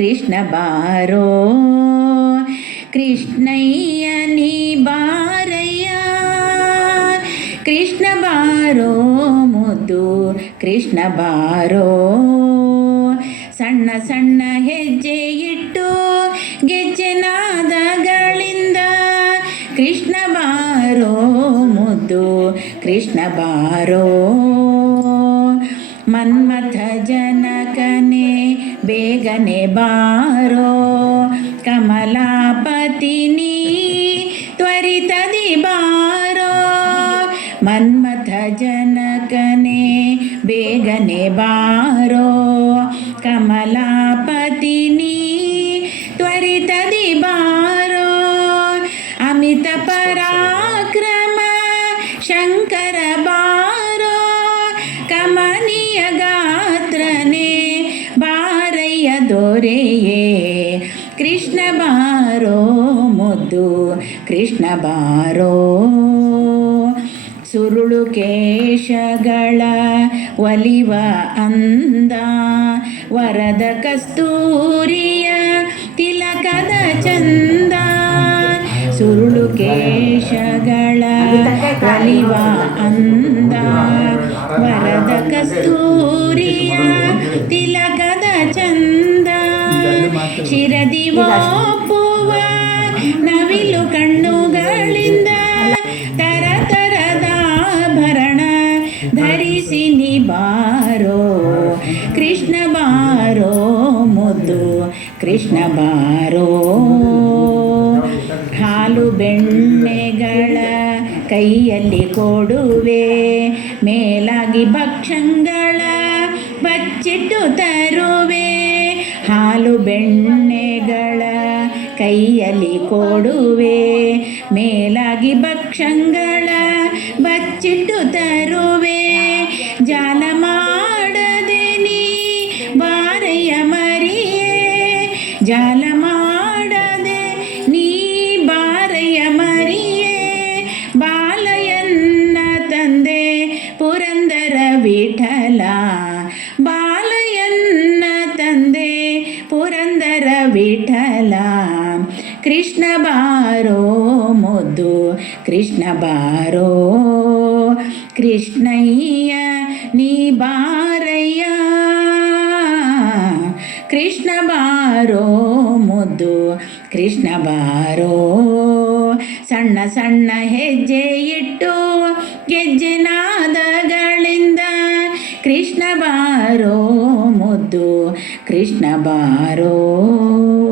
ಕೃಷ್ಣ ಬಾರೋ? ಕೃಷ್ಣಯ್ಯ, ನೀ ಬಾರಯ್ಯ? ಕೃಷ್ಣ ಬಾರೋ ಮುದ್ದು, ಕೃಷ್ಣ ಬಾರೋ? ಸಣ್ಣ ಸಣ್ಣ ಹೆಜ್ಜೆ ಇಟ್ಟು ಗೆಜ್ಜೆನಾದಗಳಿಂದ ಕೃಷ್ಣ ಬಾರೋ ಮುದ್ದು, ಕೃಷ್ಣ ಬಾರೋ? ಜನಕನೆ ಬೇಗನೆ ಬಾರೋ ಕಮಲಾಪತಿನಿ ತ್ವರಿತದಿ ಬಾರೋ ಮನ್ಮಥ ಜನಕನೆ ಬೇಗನೆ ಬಾರೋ ಕಮಲಾಪತಿನಿ ತ್ವರಿತದಿ ಬಾರೋ ಅಮಿತ ಪರಾಕ್ರಮ ಶಂಕರ ಬಾರೋ ಕಮನೀಯ ದೊರೆಯೇ ಕೃಷ್ಣ ಬಾರೋ ಮುದ್ದು, ಕೃಷ್ಣ ಬಾರೋ. ಸುರುಳು ಕೇಶಗಳ ಒಲಿವ ಅಂದ, ವರದ ಕಸ್ತೂರಿಯ ತಿಲಕದ ಚಂದ. ಸುರುಳು ಕೇಶಗಳ ಒಲಿವ ಅಂದ, ವರದ ಕಸ್ತೂರಿಯ ಶಿರದಿ ಒಪ್ಪುವ ನವಿಲು ಕಣ್ಣುಗಳಿಂದ ತರ ತರದ ಭರಣ ಧರಿಸಿ ನಿ ಬಾರೋ ಕೃಷ್ಣ ಬಾರೋ ಮುದ್ದು, ಕೃಷ್ಣ ಬಾರೋ. ಹಾಲು ಬೆಣ್ಣೆಗಳ ಕೈಯಲ್ಲಿ ಕೊಡುವೆ, ಮೇಲಾಗಿ ಭಕ್ಷಂಗಳ ಬಚ್ಚಿಟ್ಟು ತರುವೆ ಹಾಲು ಬೆಣ್ಣೆಗಳ ಕೈಯಲ್ಲಿ ಕೊಡುವೆ ಮೇಲಾಗಿ ಭಕ್ಷಂಗಳ ಬಚ್ಚಿಟ್ಟು ತರುವೆ. ಜಾಲ ಮಾಡದೆ ನೀ ಬಾರಯ್ಯ ಮರಿಯೇ ಜಾಲ ಪುರಂದರ ವಿಠಲ ಕೃಷ್ಣ ಬಾರೋ ಮುದ್ದು ಕೃಷ್ಣ ಬಾರೋ ಕೃಷ್ಣಯ್ಯ ನೀ ಬಾರಯ್ಯ ಕೃಷ್ಣ ಬಾರೋ ಮುದ್ದು ಕೃಷ್ಣ ಬಾರೋ ಸಣ್ಣ ಸಣ್ಣ ಹೆಜ್ಜೆ ಇಟ್ಟು कृष्ण बारो।